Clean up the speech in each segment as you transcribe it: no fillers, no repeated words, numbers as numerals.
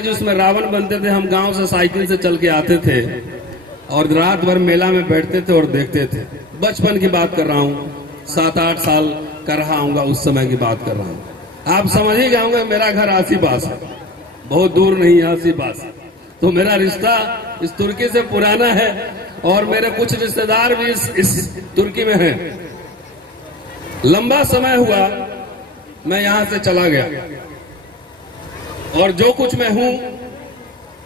जी उसमें रावण बनते थे। हम गांव से साइकिल से चल के आते थे और रात भर मेला में बैठते थे और देखते थे। बचपन की बात कर रहा हूँ, 7-8 साल का रहा हूँगा, उस समय की बात कर रहा हूँ। आप समझ ही गए होंगे, मेरा घर आसी पास है, बहुत दूर नहीं है, आसी पास। तो मेरा रिश्ता इस तुर्की से पुराना है और मेरे कुछ रिश्तेदार भी इस तुर्की में हैं। लंबा समय हुआ मैं यहां से चला गया और जो कुछ मैं हूं,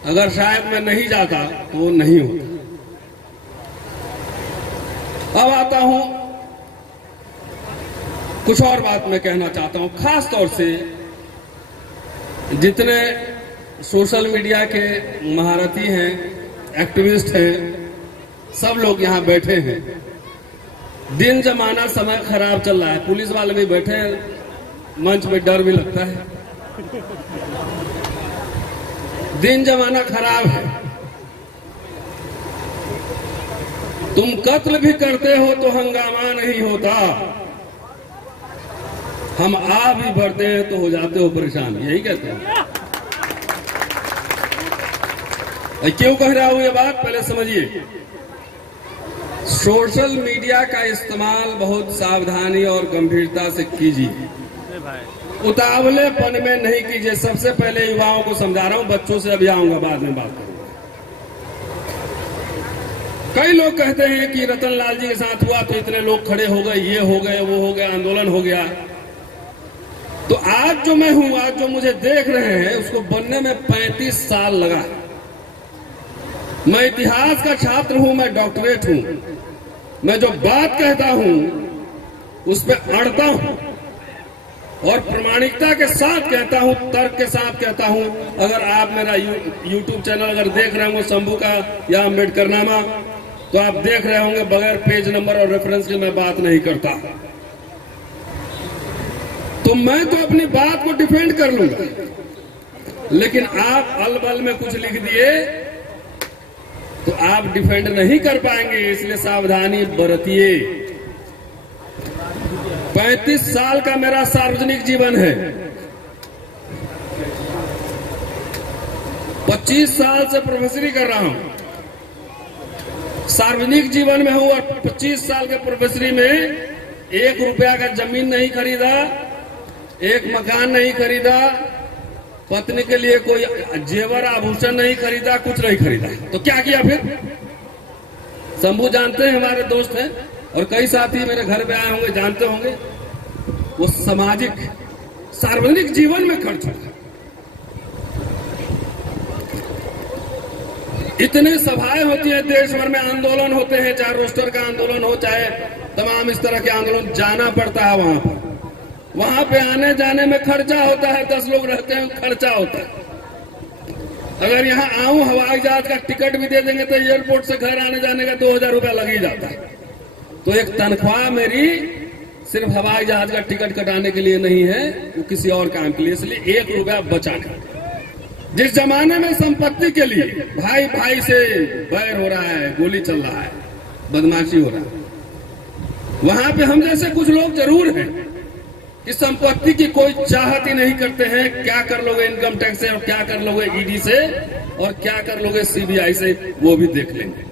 अगर शायद मैं नहीं जाता तो वो नहीं होता। अब आता हूं, कुछ और बात मैं कहना चाहता हूं। खास तौर से जितने सोशल मीडिया के महारथी हैं, एक्टिविस्ट हैं, सब लोग यहां बैठे हैं। दिन जमाना समय खराब चल रहा है, पुलिस वाले भी बैठे हैं, मंच में डर भी लगता है। दिन जमाना खराब है। तुम कत्ल भी करते हो तो हंगामा नहीं होता, हम आ भी बढ़ते हैं तो हो जाते हो परेशान। यही कहते हैं। क्यों कह रहा हूं ये बात, पहले समझिए। सोशल मीडिया का इस्तेमाल बहुत सावधानी और गंभीरता से कीजिए, उतावलेपन में नहीं कीजिए। सबसे पहले युवाओं को समझा रहा हूं, बच्चों से अभी आऊंगा, बाद में बात करूंगा। कई लोग कहते हैं कि रतनलाल जी के साथ हुआ तो इतने लोग खड़े हो गए, ये हो गए, वो हो गया, आंदोलन हो गया। तो आज जो मैं हूं, आज जो मुझे देख रहे हैं, उसको बनने में 35 साल लगा। मैं इतिहास का छात्र हूं, मैं डॉक्टरेट हूं। मैं जो बात कहता हूं उस पर अड़ता हूं और प्रामाणिकता के साथ कहता हूं, तर्क के साथ कहता हूं। अगर आप मेरा यूट्यूब चैनल अगर देख रहे होंगे शंभू का या अम्बेडकरनामा, तो आप देख रहे होंगे बगैर पेज नंबर और रेफरेंस के मैं बात नहीं करता। तो मैं तो अपनी बात को डिफेंड कर लूंगा, लेकिन आप अलबल में कुछ लिख दिए तो आप डिफेंड नहीं कर पाएंगे, इसलिए सावधानी बरतिए। 35 साल का मेरा सार्वजनिक जीवन है। 25 साल से प्रोफेसरी कर रहा हूं, सार्वजनिक जीवन में हूं, और 25 साल के प्रोफेसरी में 1 रुपया का जमीन नहीं खरीदा, 1 मकान नहीं खरीदा, पत्नी के लिए कोई जेवर आभूषण नहीं खरीदा, कुछ नहीं खरीदा। तो क्या किया फिर? शंभू जानते हैं, हमारे दोस्त हैं, और कई साथी मेरे घर पे आए होंगे, जानते होंगे। वो सामाजिक सार्वजनिक जीवन में खर्च होगा। इतनी सभाएं होती हैं, देश भर में आंदोलन होते हैं, चाहे रोस्टर का आंदोलन हो, चाहे तमाम इस तरह के आंदोलन, जाना पड़ता है वहां पर। वहां पे आने जाने में खर्चा होता है, 10 लोग रहते हैं, खर्चा होता है। अगर यहाँ आऊं, हवाई जहाज का टिकट भी दे देंगे तो एयरपोर्ट से घर आने जाने का 2000 रुपया लग ही जाता है। तो एक तनख्वाह मेरी सिर्फ हवाई जहाज का टिकट कटाने के लिए नहीं है, वो किसी और काम के लिए, इसलिए 1 रुपया बचाना। जिस जमाने में संपत्ति के लिए भाई भाई से बैर हो रहा है, गोली चल रहा है, बदमाशी हो रहा है, वहां पे हम जैसे कुछ लोग जरूर हैं कि संपत्ति की कोई चाहत ही नहीं करते हैं। क्या कर लोगे इनकम टैक्स से, और क्या कर लोगे ईडी से, और क्या कर लोगे सीबीआई से, वो भी देख लेंगे।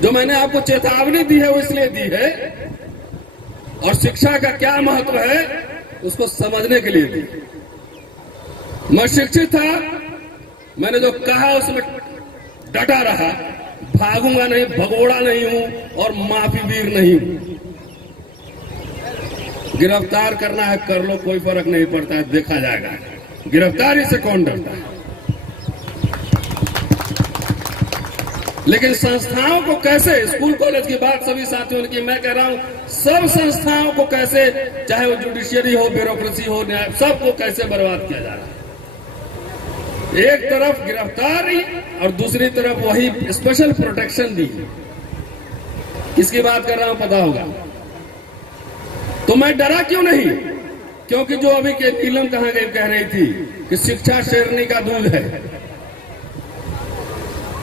जो मैंने आपको चेतावनी दी है वो इसलिए दी है, और शिक्षा का क्या महत्व है उसको समझने के लिए दी। मैं शिक्षित था, मैंने जो कहा उसमें डटा रहा, भागूंगा नहीं, भगोड़ा नहीं हूं और माफी वीर नहीं हूं। गिरफ्तार करना है कर लो, कोई फर्क नहीं पड़ता है, देखा जाएगा। गिरफ्तारी से कौन डरता है? लेकिन संस्थाओं को कैसे, स्कूल कॉलेज की बात सभी साथियों की, मैं कह रहा हूं सब संस्थाओं को कैसे, चाहे वो जुडिशियरी हो, ब्यूरोक्रेसी हो, न्याय, सबको कैसे बर्बाद किया जा रहा है। एक तरफ गिरफ्तारी और दूसरी तरफ वही स्पेशल प्रोटेक्शन दी। किसकी बात कर रहा हूं पता होगा। तो मैं डरा क्यों नहीं? क्योंकि जो अभी के नीलम कहां गई कह रही थी कि शिक्षा शेरनी का दूध है।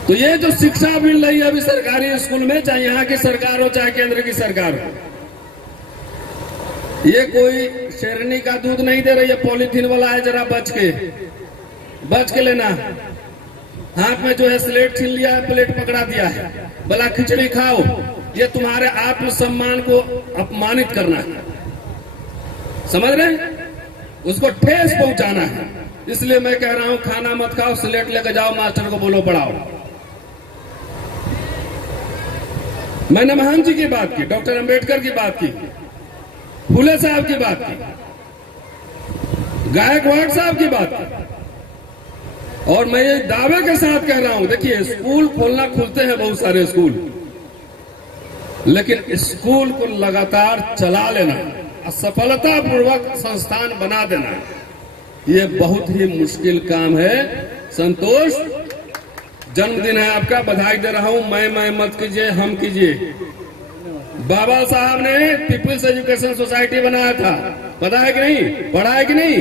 तो ये जो शिक्षा मिल रही है अभी सरकारी स्कूल में, चाहे यहां की सरकार हो चाहे केंद्र की सरकार हो, ये कोई शेरनी का दूध नहीं दे रही है, पॉलीथीन वाला है, जरा बच के। बच के लेना। हाथ में जो है स्लेट छीन लिया है, प्लेट पकड़ा दिया है, बोला खिचड़ी खाओ, ये तुम्हारे आत्मसम्मान को अपमानित करना है, समझ रहे? उसको ठेस पहुंचाना है। इसलिए मैं कह रहा हूं खाना मत खाओ, स्लेट लेकर जाओ, मास्टर को बोलो पढ़ाओ। मैंने महान जी की बात की, डॉक्टर अंबेडकर की बात की, फूले साहब की बात की, गायकवाड़ साहब की बात की, और मैं ये दावे के साथ कह रहा हूं, देखिए स्कूल खोलना खुलते हैं बहुत सारे स्कूल, लेकिन स्कूल को लगातार चला लेना, सफलतापूर्वक संस्थान बना देना, ये बहुत ही मुश्किल काम है। संतोष, जन्मदिन है आपका, बधाई दे रहा हूं। मैं मत कीजिए, हम कीजिए। बाबा साहब ने पीपल्स एजुकेशन सोसाइटी बनाया था, पता है कि नहीं? पढ़ा है कि नहीं?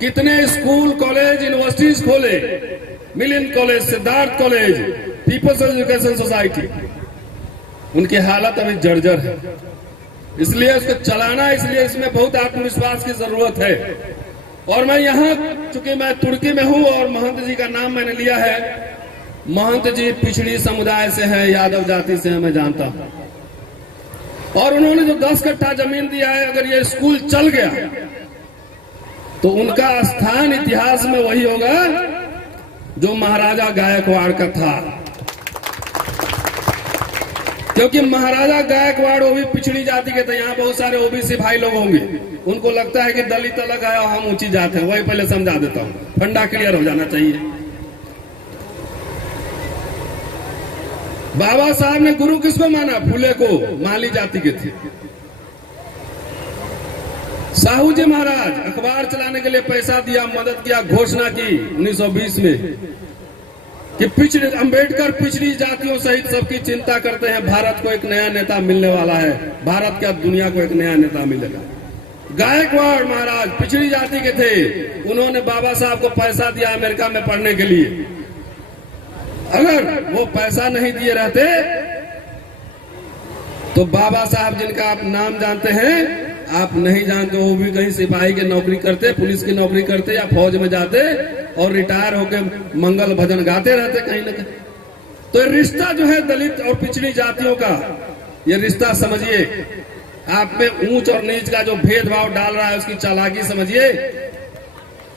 कितने स्कूल, कॉलेज, यूनिवर्सिटीज खोले, मिलियन college, Siddharth college, people's education society, उनकी हालत अभी जर्जर है। इसलिए उसको चलाना, इसलिए इसमें बहुत आत्मविश्वास की जरूरत है। और मैं यहाँ, चूंकि मैं तुर्की में हूँ और महंत जी का नाम मैंने लिया है, महंत जी पिछड़ी समुदाय से हैं, यादव जाति से हैं, मैं जानता हूँ। और उन्होंने जो 10 कट्ठा जमीन दिया है, अगर ये स्कूल चल गया तो उनका स्थान इतिहास में वही होगा जो महाराजा गायकवाड़ का था। क्योंकि महाराजा गायकवाड़ वो भी पिछड़ी जाति के थे। यहाँ बहुत सारे ओबीसी भाई लोग होंगे, उनको लगता है कि दलित अलग है और हम ऊंची जात है। वही पहले समझा देता हूँ, फंडा क्लियर हो जाना चाहिए। बाबा साहब ने गुरु किसको माना? फूले को, माली जाति के थे। साहू जी महाराज अखबार चलाने के लिए पैसा दिया, मदद किया, घोषणा की 1920 में कि पिछड़ी, अंबेडकर पिछड़ी जातियों सहित सबकी चिंता करते हैं, भारत को एक नया नेता मिलने वाला है, भारत क्या दुनिया को एक नया नेता मिलेगा। गायकवाड़ महाराज पिछड़ी जाति के थे, उन्होंने बाबा साहब को पैसा दिया अमेरिका में पढ़ने के लिए। अगर वो पैसा नहीं दिए रहते तो बाबा साहब, जिनका आप नाम जानते हैं, आप नहीं जानते, वो भी कहीं सिपाही की नौकरी करते, पुलिस की नौकरी करते या फौज में जाते और रिटायर होकर मंगल भजन गाते रहते कहीं न कहीं। तो ये रिश्ता जो है दलित और पिछड़ी जातियों का, ये रिश्ता समझिए। आप में ऊंच और नीच का जो भेदभाव डाल रहा है, उसकी चालाकी समझिए।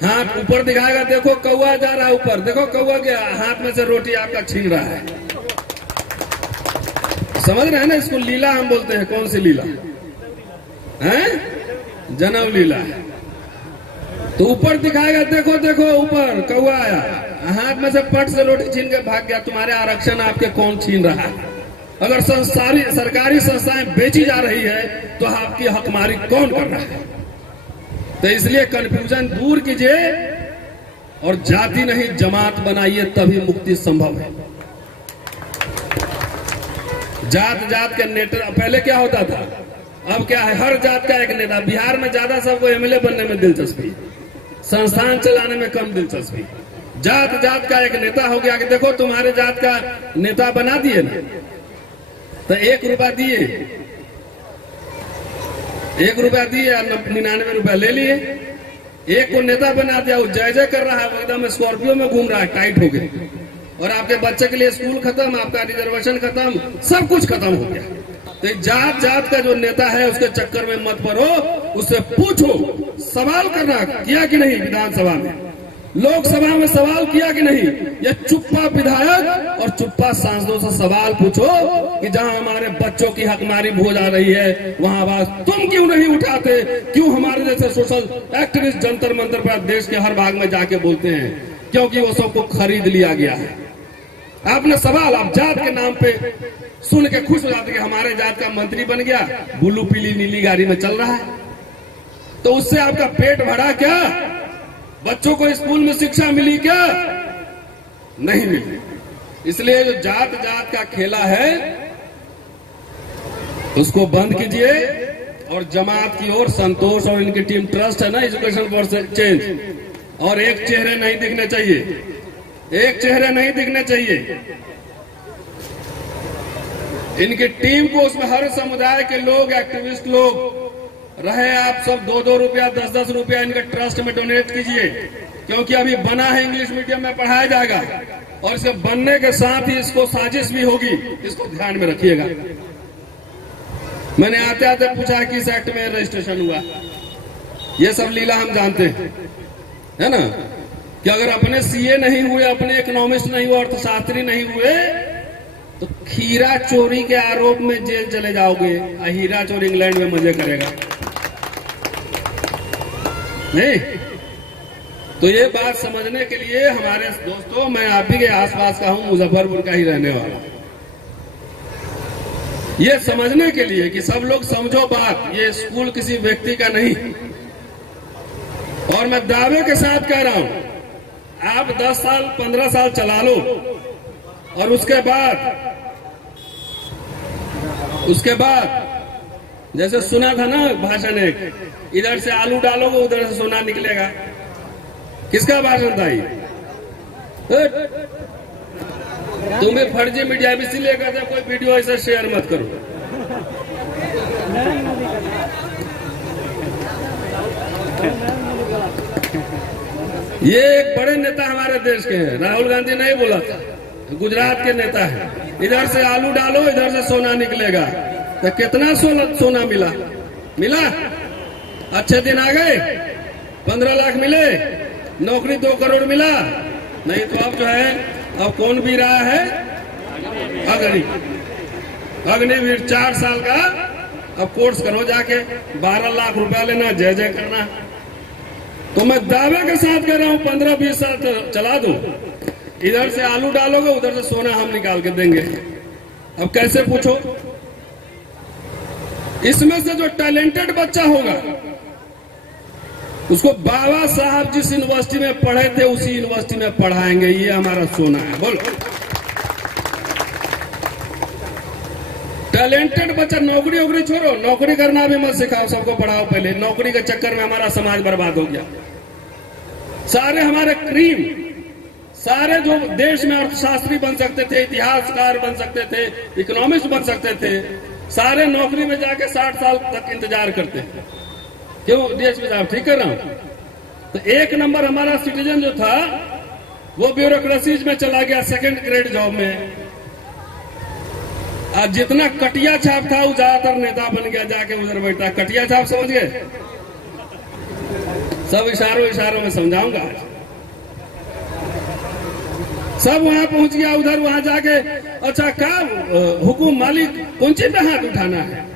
हाथ ऊपर दिखाएगा, देखो कौवा जा रहा है ऊपर, देखो कौवा के हाथ में से रोटी आपका छीन रहा है। समझ रहे हैं ना? इसको लीला हम बोलते हैं। कौन सी लीला है? जन्म लीला। तो ऊपर दिखाएगा, देखो देखो ऊपर कौवा आया, हाथ में से पट से रोटी छीन के भाग गया। तुम्हारे आरक्षण आपके कौन छीन रहा है? अगर सरकारी संस्थाएं बेची जा रही है तो आपकी हकमारी कौन कर रहा है? तो इसलिए कंफ्यूजन दूर कीजिए और जाति नहीं जमात बनाइए, तभी मुक्ति संभव है। जात जात के नेता पहले क्या होता था, अब क्या है? हर जात का एक नेता। बिहार में ज्यादा सबको एमएलए बनने में दिलचस्पी, संस्थान चलाने में कम दिलचस्पी। जात जात का एक नेता हो गया कि देखो तुम्हारे जात का नेता बना दिए ना, तो 1 रुपया दिए, 1 रुपया दिए, 99 रुपया ले लिए। एक को नेता बना दिया, वो जय जय कर रहा है, एकदम स्कॉर्पियो में घूम रहा है, टाइट हो गए, और आपके बच्चे के लिए स्कूल खत्म, आपका रिजर्वेशन खत्म, सब कुछ खत्म हो गया। तो जात जात का जो नेता है उसके चक्कर में मत पड़ो, उससे पूछो, सवाल करना किया कि नहीं विधानसभा में, लोकसभा में सवाल किया कि नहीं। ये चुप्पा विधायक और चुप्पा सांसदों से सवाल पूछो कि जहां हमारे बच्चों की हकमारी हो जा रही है वहां आवाज तुम क्यों नहीं उठाते? क्यों हमारे जैसे सोशल एक्टिविस्ट जंतर मंतर पर देश के हर भाग में जाके बोलते हैं? क्योंकि वो सबको खरीद लिया गया है। आपने सवाल, आप जात के नाम पे सुन के खुश हो जाते कि हमारे जात का मंत्री बन गया, ब्लू पीली नीली गाड़ी में चल रहा है, तो उससे आपका पेट भरा क्या? बच्चों को स्कूल में शिक्षा मिली क्या? नहीं मिली। इसलिए जो जात जात का खेला है उसको बंद कीजिए और जमात की ओर संतोष और इनकी टीम ट्रस्ट है ना, एजुकेशन फॉर चेंज, और एक चेहरे नहीं दिखने चाहिए, एक चेहरे नहीं दिखने चाहिए। इनकी टीम को उसमें हर समुदाय के लोग, एक्टिविस्ट लोग रहे। आप सब 2-2 रुपया 10-10 रुपया इनके ट्रस्ट में डोनेट कीजिए। क्योंकि अभी बना है, इंग्लिश मीडियम में पढ़ाया जाएगा और इसके बनने के साथ ही इसको साजिश भी होगी, इसको ध्यान में रखिएगा। मैंने आते आते पूछा किस एक्ट में रजिस्ट्रेशन हुआ, ये सब लीला हम जानते हैं, है ना, कि अगर अपने सीए नहीं हुए, अपने इकोनॉमिस्ट नहीं हुए, अर्थशास्त्री नहीं हुए तो खीरा चोरी के आरोप में जेल चले जाओगे। हीरा चोर इंग्लैंड में मजे करेगा नहीं। तो ये बात समझने के लिए हमारे दोस्तों, मैं आप ही के आसपास का हूं, मुजफ्फरपुर का ही रहने वाला। ये समझने के लिए कि सब लोग समझो बात, ये स्कूल किसी व्यक्ति का नहीं। और मैं दावे के साथ कह रहा हूं, आप 10 साल 15 साल चला लो और उसके बाद जैसे सुना था ना भाषण एक, इधर से आलू डालोगे उधर से सोना निकलेगा। किसका भाषण था ये? तुम्हें फर्जी मीडिया भी इसीलिए कहते कोई वीडियो ऐसा शेयर मत करो। ये एक बड़े नेता हमारे देश के हैं, राहुल गांधी नहीं बोला था, गुजरात के नेता है। इधर से आलू डालो इधर से सोना निकलेगा। तो कितना सोना मिला? अच्छे दिन आ गए, 15 लाख मिले, नौकरी 2 करोड़ मिला। नहीं तो अब जो है, अब कौन भी रहा है? अग्निवीर 4 साल का अब कोर्स करो जाके, 12 लाख रुपया लेना, जय जय करना। तो मैं दावे के साथ कह रहा हूं 15-20 साल चला दो, इधर से आलू डालोगे उधर से सोना हम निकाल के देंगे। अब कैसे पूछो? इसमें से जो टैलेंटेड बच्चा होगा उसको बाबा साहब जिस यूनिवर्सिटी में पढ़े थे उसी यूनिवर्सिटी में पढ़ाएंगे। ये हमारा सोना है। बोलो, टैलेंटेड बच्चा, नौकरी छोड़ो, नौकरी करना भी मत सिखाओ, सबको पढ़ाओ पहले। नौकरी के चक्कर में हमारा समाज बर्बाद हो गया। सारे हमारे क्रीम, सारे जो देश में अर्थशास्त्री बन सकते थे, इतिहासकार बन सकते थे, इकोनॉमिस्ट बन सकते थे, सारे नौकरी में जाके 60 साल तक इंतजार करते हैं। क्यों? देश में साहब ठीक कर रहा हूं। तो 1 नंबर हमारा सिटीजन जो था वो ब्यूरोक्रेसीज में चला गया, 2nd ग्रेड जॉब में। आज जितना कटिया छाप था वो ज्यादातर नेता बन गया, जाके उधर बैठा। कटिया छाप समझ गए? सब इशारों में समझाऊंगा आज। सब वहां पहुंच गया, उधर वहां जाके अच्छा का हुकुम मालिक कौन चीज पे हाथ उठाना है?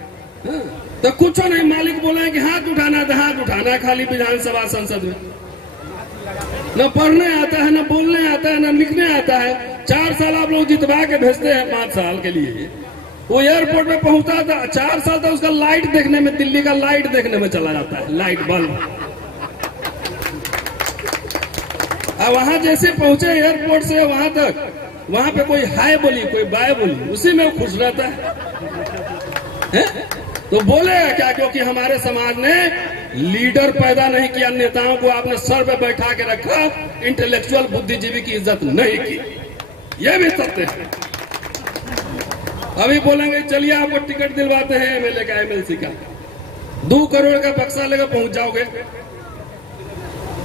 तो कुछ नहीं, मालिक बोले कि हाथ उठाना तो हाथ उठाना, खाली विधानसभा संसद में। न पढ़ने आता है, न बोलने आता है, न लिखने आता है। 4 साल आप लोग जितवा के भेजते हैं 5 साल के लिए। वो एयरपोर्ट पे पहुंचता था, 4 साल तक उसका लाइट देखने में, दिल्ली का लाइट देखने में चला जाता है, लाइट बल्ब। अब वहां जैसे पहुंचे एयरपोर्ट से वहां तक, वहां पे कोई हाय बोली, कोई बाय बोली, उसी में वो खुश रहता है? तो बोलेगा क्या? क्योंकि हमारे समाज ने लीडर पैदा नहीं किया, नेताओं को आपने सर पे बैठा के रखा, इंटेलेक्चुअल बुद्धिजीवी की इज्जत नहीं की। यह भी सत्य है। अभी बोलेंगे चलिए आपको टिकट दिलवाते हैं एमएलए का, एमएलसी का, 2 करोड़ का बक्सा लेकर पहुंच जाओगे।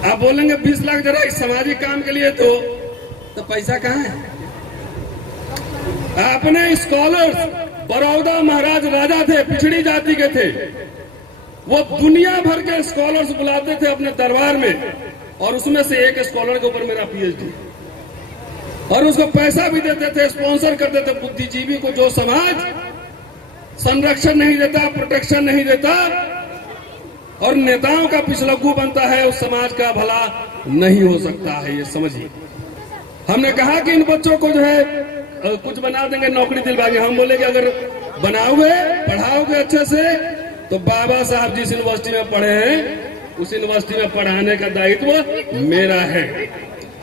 आप बोलेंगे 20 लाख जरा इस सामाजिक काम के लिए, तो पैसा कहाँ है? आपने स्कॉलर्स, बड़ौदा महाराज राजा थे, पिछड़ी जाति के थे, वो दुनिया भर के स्कॉलर्स बुलाते थे अपने दरबार में, और उसमें से एक स्कॉलर के ऊपर मेरा पीएचडी, और उसको पैसा भी देते थे, स्पॉन्सर करते थे। बुद्धिजीवी को जो समाज संरक्षण नहीं देता, प्रोटेक्शन नहीं देता, और नेताओं का पिछलग्गू बनता है, उस समाज का भला नहीं हो सकता है। ये समझिए। हमने कहा कि इन बच्चों को जो है कुछ बना देंगे, नौकरी दिलवाएंगे। हम बोले कि अगर बनाओगे, पढ़ाओगे अच्छे से, तो बाबा साहब जिस यूनिवर्सिटी में पढ़े हैं उस यूनिवर्सिटी में पढ़ाने का दायित्व मेरा है।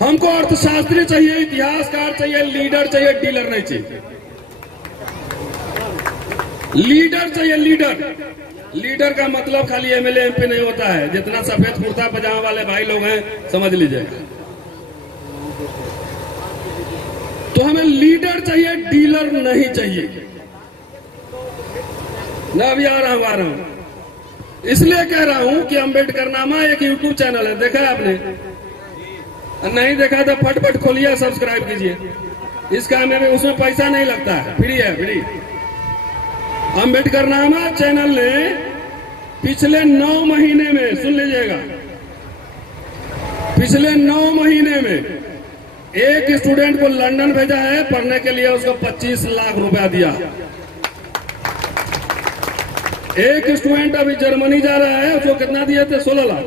हमको अर्थशास्त्री चाहिए, इतिहासकार चाहिए, लीडर चाहिए, डीलर नहीं चाहिए। लीडर चाहिए, लीडर। लीडर का मतलब खाली एमएलए एमपी नहीं होता है। जितना सफेद कुर्ता पजामा वाले भाई लोग हैं समझ लीजिएगा। तो हमें लीडर चाहिए, डीलर नहीं चाहिए। मैं अभी आ रहा हूं। इसलिए कह रहा हूं कि अंबेडकर नामा एक यूट्यूब चैनल है, देखा है आपने? नहीं देखा तो फटफट खोलिए, सब्सक्राइब कीजिए। इसका हमें उसमें पैसा नहीं लगता है, फ्री है, फ्री। अम्बेडकरनामा चैनल ने पिछले 9 महीने में, सुन लीजिएगा, पिछले 9 महीने में एक स्टूडेंट को लंदन भेजा है पढ़ने के लिए, उसको 25 लाख रुपया दिया। एक स्टूडेंट अभी जर्मनी जा रहा है, उसको कितना दिए थे? 16 लाख,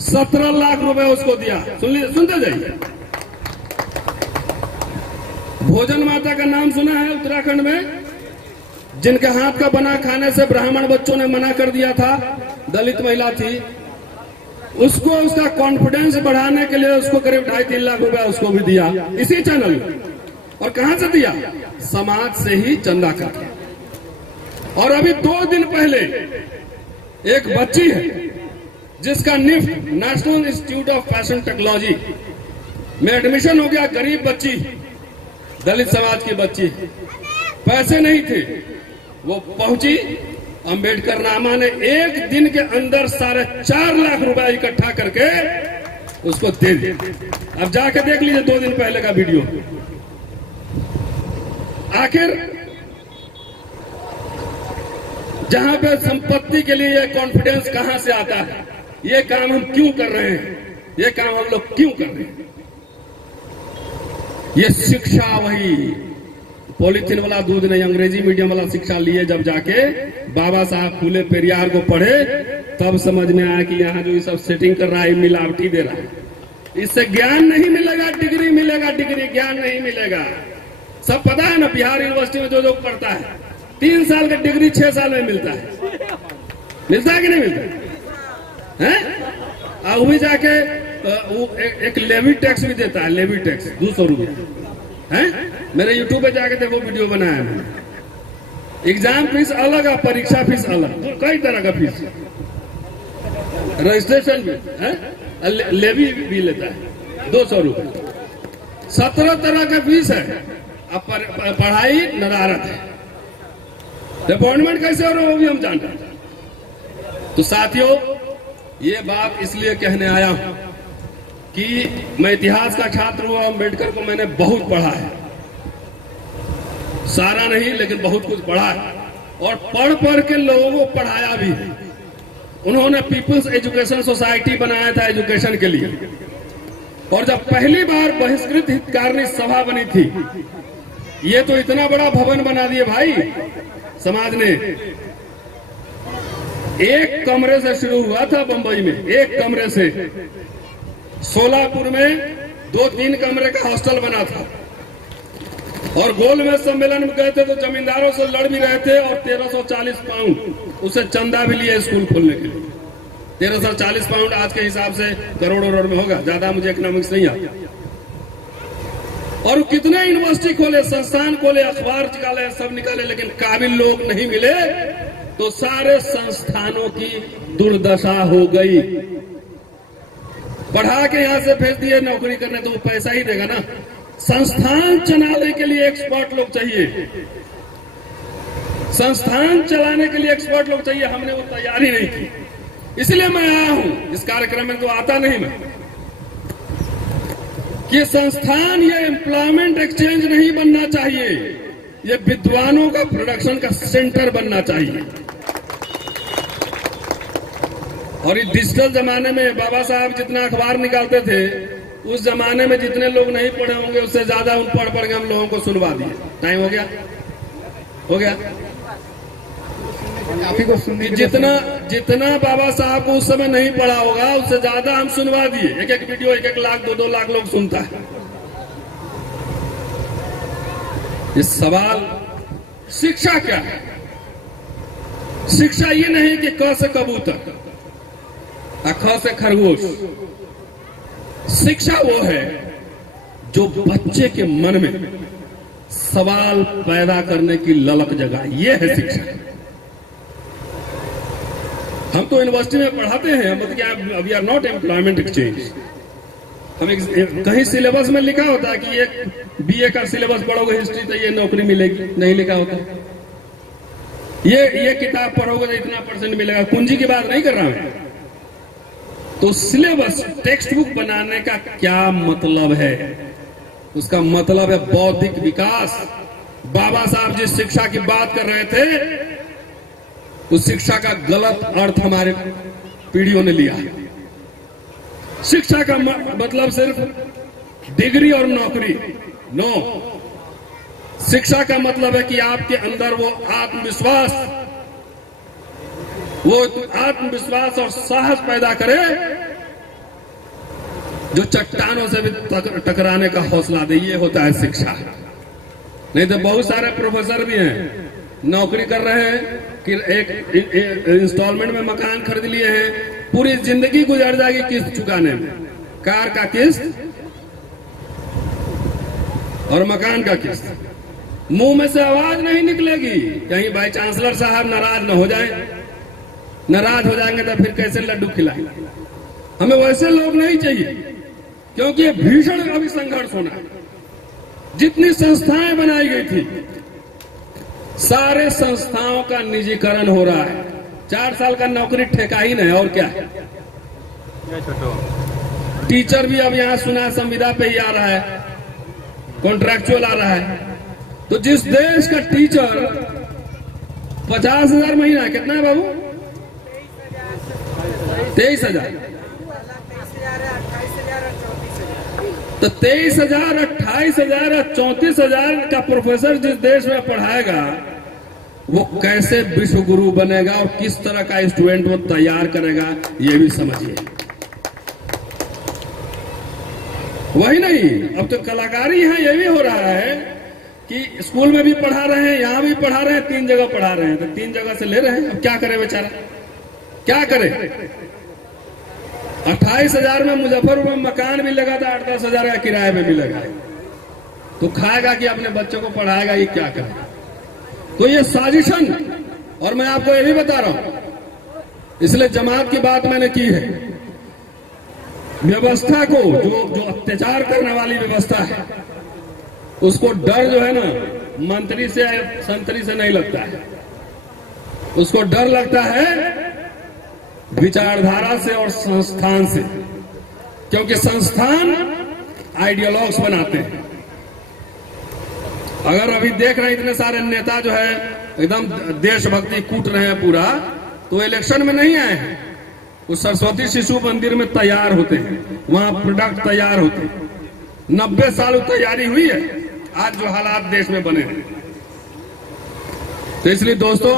17 लाख रुपए उसको दिया। सुनते जाइए। भोजन माता का नाम सुना है उत्तराखंड में, जिनके हाथ का बना खाने से ब्राह्मण बच्चों ने मना कर दिया था, दलित महिला थी, उसको उसका कॉन्फिडेंस बढ़ाने के लिए उसको करीब 2.5-3 लाख रुपया उसको भी दिया, इसी चैनल में। और कहां से दिया? समाज से ही चंदा करके। और अभी 2 दिन पहले एक बच्ची है जिसका NIFT, national institute of fashion technology में एडमिशन हो गया, गरीब बच्ची, दलित समाज की बच्ची, पैसे नहीं थे, वो पहुंची, अम्बेडकरनामा ने एक दिन के अंदर 4.5 लाख रुपया इकट्ठा करके उसको दे दिया। अब जाके देख लीजिए 2 दिन पहले का वीडियो। आखिर जहां पे संपत्ति के लिए ये कॉन्फिडेंस कहां से आता है? ये काम हम क्यों कर रहे हैं? ये काम हम लोग क्यों कर रहे हैं? ये शिक्षा वही पॉलिथीन वाला दूध नहीं, अंग्रेजी मीडियम वाला शिक्षा लिए जब जाके बाबा साहब फूले पेरियार को पढ़े, तब समझ में आया कि यहाँ जो ये सब सेटिंग कर रहा है मिलावटी दे रहा है। इससे ज्ञान नहीं मिलेगा, डिग्री मिलेगा, डिग्री ज्ञान नहीं मिलेगा। सब पता है ना, बिहार यूनिवर्सिटी में जो पढ़ता है 3 साल का डिग्री 6 साल में मिलता है। मिलता है कि नहीं मिलता है? वो भी जाके एक लेवी टैक्स भी देता है, लेवी टैक्स 200 रुपया है। मेरे यूट्यूब पे जाके देखो, वीडियो बनाया है मैंने। एग्जाम फीस अलग है, परीक्षा फीस अलग, तो कई तरह का फीस, रजिस्ट्रेशन भी है, लेवी भी लेता है 200 रुपये। 17 तरह का फीस है। अब पढ़ाई नदारत है, अपॉइंटमेंट कैसे हो रहा है वो भी हम जानते हैं। तो साथियों, ये बात इसलिए कहने आया हूं कि मैं इतिहास का छात्र हूं, अम्बेडकर को मैंने बहुत पढ़ा है, सारा नहीं लेकिन बहुत कुछ पढ़ा है, और पढ़ पढ़ के लोगों को पढ़ाया भी है। उन्होंने पीपुल्स एजुकेशन सोसाइटी बनाया था एजुकेशन के लिए, और जब पहली बार बहिष्कृत हितकारिणी सभा बनी थी, ये तो इतना बड़ा भवन बना दिए भाई समाज ने। एक कमरे से शुरू हुआ था बंबई में, एक कमरे से। सोलापुर में 2-3 कमरे का हॉस्टल बना था, और गोल में सम्मेलन में गए थे तो जमींदारों से लड़ भी रहे थे, और 1340 पाउंड उसे चंदा भी लिए स्कूल खोलने के लिए। 1340 पाउंड आज के हिसाब से करोड़ों में होगा, ज्यादा मुझे इकोनॉमिक्स नहीं आता। और कितने यूनिवर्सिटी खोले, संस्थान खोले, अखबार निकाले, सब निकाले, लेकिन काबिल लोग नहीं मिले, तो सारे संस्थानों की दुर्दशा हो गई। पढ़ा के यहां से भेज दिए नौकरी करने, तो वो पैसा ही देगा ना। संस्थान चलाने के लिए एक्सपर्ट लोग चाहिए, संस्थान चलाने के लिए एक्सपर्ट लोग चाहिए। हमने वो तैयारी नहीं की, इसलिए मैं आया हूं इस कार्यक्रम में। तो आता नहीं मैं कि संस्थान ये एम्प्लॉयमेंट एक्सचेंज नहीं बनना चाहिए, ये विद्वानों का प्रोडक्शन का सेंटर बनना चाहिए। और इस डिजिटल जमाने में बाबा साहब जितना अखबार निकालते थे, उस जमाने में जितने लोग नहीं पढ़े होंगे उससे ज्यादा उन पढ़ के हम लोगों को सुनवा दिए। टाइम हो गया, हो गया। जितना बाबा साहब को उस समय नहीं पढ़ा होगा उससे ज्यादा हम सुनवा दिए। एक वीडियो 1-1 लाख 2-2 लाख लोग सुनता है। इस सवाल शिक्षा क्या है? शिक्षा ये नहीं कि क से कबूतर, ख से खरगोश। शिक्षा वो है जो बच्चे के मन में सवाल पैदा करने की ललक जगाए, ये है शिक्षा। हम तो यूनिवर्सिटी में पढ़ाते हैं, मतलब we are not employment exchange. हम कहीं सिलेबस में लिखा होता है कि ये बीए का सिलेबस पढ़ोगे हिस्ट्री तो ये नौकरी मिलेगी, नहीं लिखा होता। ये किताब पढ़ोगे तो इतना % मिलेगा। कुंजी की बात नहीं कर रहा मैं, तो सिलेबस टेक्स्ट बुक बनाने का क्या मतलब है? उसका मतलब है बौद्धिक विकास। बाबा साहब जिस शिक्षा की बात कर रहे थे, उस शिक्षा का गलत अर्थ हमारे पीढ़ियों ने लिया। शिक्षा का मतलब सिर्फ डिग्री और नौकरी, नो। शिक्षा का मतलब है कि आपके अंदर वो आत्मविश्वास और साहस पैदा करे जो चट्टानों से भी टकराने का हौसला दे। ये होता है शिक्षा। नहीं तो बहुत सारे प्रोफेसर भी हैं, नौकरी कर रहे हैं कि एक इंस्टॉलमेंट में मकान खरीद लिए हैं, पूरी जिंदगी गुजर जाएगी किस्त चुकाने में, कार का किस्त और मकान का किस्त। मुंह में से आवाज नहीं निकलेगी, कहीं भाई चांसलर साहब नाराज न हो जाए। नाराज हो जाएंगे तो फिर कैसे लड्डू खिलाएंगे? हमें वैसे लोग नहीं चाहिए, क्योंकि ये भीषण अभी संघर्ष होना है। जितनी संस्थाएं बनाई गई थी, सारे संस्थाओं का निजीकरण हो रहा है। 4 साल का नौकरी ठेका ही नहीं, और क्या है? टीचर भी अब यहाँ सुना संविदा पे ही आ रहा है, कॉन्ट्रैक्चुअल आ रहा है। तो जिस देश का टीचर 50,000 महीना, कितना है बाबू? 23,000। तो 23,000, 28,000 और 34,000 का प्रोफेसर जिस देश में पढ़ाएगा, वो कैसे विश्व गुरु बनेगा और किस तरह का स्टूडेंट वो तैयार करेगा, ये भी समझिए। वही नहीं, अब तो कलाकारी यहाँ ये भी हो रहा है कि स्कूल में भी पढ़ा रहे हैं, यहाँ भी पढ़ा रहे हैं, 3 जगह पढ़ा रहे हैं, तो 3 जगह से ले रहे हैं। अब क्या करे बेचारा, क्या करे? 28,000 में मुजफ्फरपुर में मकान भी लगा था, 8-10,000 का किराए में भी लगा, तो खाएगा कि अपने बच्चों को पढ़ाएगा, ये क्या करेगा? तो ये साजिशन, और मैं आपको ये भी बता रहा हूं, इसलिए जमात की बात मैंने की है। व्यवस्था को, जो अत्याचार करने वाली व्यवस्था है, उसको डर जो है ना, मंत्री से संतरी से नहीं लगता है, उसको डर लगता है विचारधारा से और संस्थान से, क्योंकि संस्थान आइडियोलॉग्स बनाते हैं। अगर अभी देख रहे हैं इतने सारे नेता जो है एकदम देशभक्ति कूट रहे हैं पूरा, तो इलेक्शन में नहीं आए हैं, वो सरस्वती शिशु मंदिर में तैयार होते हैं, वहां प्रोडक्ट तैयार होते हैं। 90 साल तैयारी हुई है, आज जो हालात देश में बने हैं। तो इसलिए दोस्तों,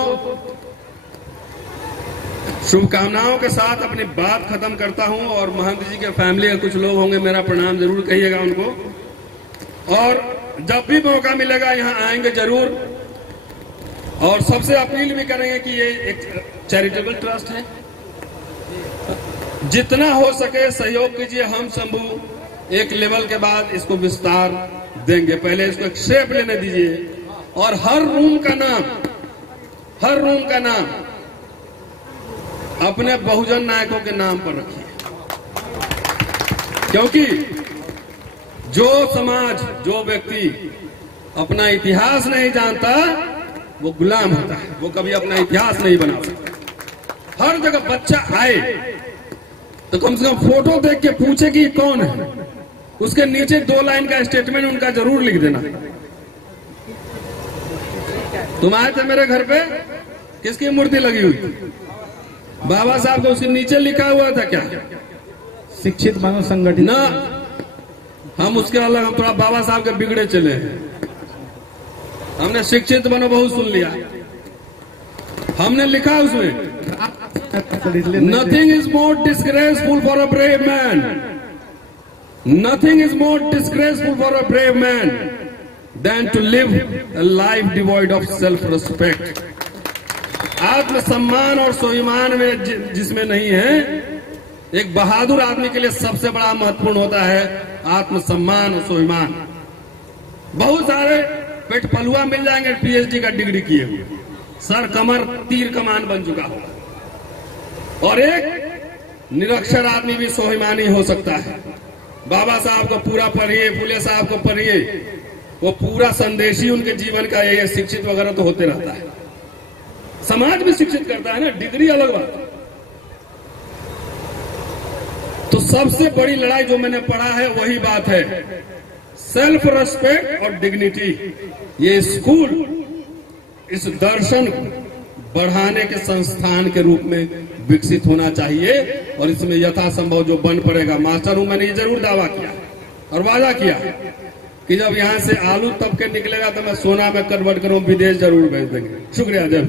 शुभकामनाओं के साथ अपनी बात खत्म करता हूं, और महंत जी के फैमिली के कुछ लोग होंगे, मेरा प्रणाम जरूर कहिएगा उनको, और जब भी मौका मिलेगा यहाँ आएंगे जरूर। और सबसे अपील भी करेंगे कि ये एक चैरिटेबल ट्रस्ट है, जितना हो सके सहयोग कीजिए। हम शंभू एक लेवल के बाद इसको विस्तार देंगे, पहले इसको एक शेप लेने दीजिए, और हर रूम का नाम अपने बहुजन नायकों के नाम पर रखिए, क्योंकि जो समाज, जो व्यक्ति अपना इतिहास नहीं जानता, वो गुलाम होता है, वो कभी अपना इतिहास नहीं बना सकता। हर जगह बच्चा आए तो कम से कम फोटो देख के पूछे कि कौन है, उसके नीचे 2 लाइन का स्टेटमेंट उनका जरूर लिख देना। तुम आए थे मेरे घर पे, किसकी मूर्ति लगी हुई थी? बाबा साहब को, उसके नीचे लिखा हुआ था क्या? शिक्षित मानव संगठन ना। हम उसके अलग, हम थोड़ा बाबा साहब के बिगड़े चले हैं। हमने शिक्षित बनो बहुत सुन लिया, हमने लिखा उसमें, nothing is more disgraceful for a brave man, nothing is more disgraceful for a brave man than to live a life devoid of self respect. आत्मसम्मान और स्वाभिमान में जिसमें नहीं है, एक बहादुर आदमी के लिए सबसे बड़ा महत्वपूर्ण होता है आत्मसम्मान और स्वाभिमान। बहुत सारे पेट पलुआ मिल जाएंगे पीएचडी का डिग्री किए हुए, सर कमर तीर कमान बन चुका होगा, और एक निरक्षर आदमी भी स्वाभिमानी हो सकता है। बाबा साहब को पूरा पढ़िए, फुले साहब को पढ़िए, वो पूरा संदेशी उनके जीवन का ये शिक्षित वगैरह तो होते रहता है। समाज भी शिक्षित करता है ना, डिग्री अलग बात। सबसे बड़ी लड़ाई जो मैंने पढ़ा है वही बात है, सेल्फ रेस्पेक्ट और डिग्निटी। ये स्कूल इस दर्शन बढ़ाने के संस्थान के रूप में विकसित होना चाहिए और इसमें यथासंभव जो बन पड़ेगा। मास्टर हूं, मैंने ये जरूर दावा किया और वादा किया कि जब यहां से आलू तब के निकलेगा तो मैं सोना में कन्वर्ट करूं, विदेश जरूर भेज देंगे। शुक्रिया। जय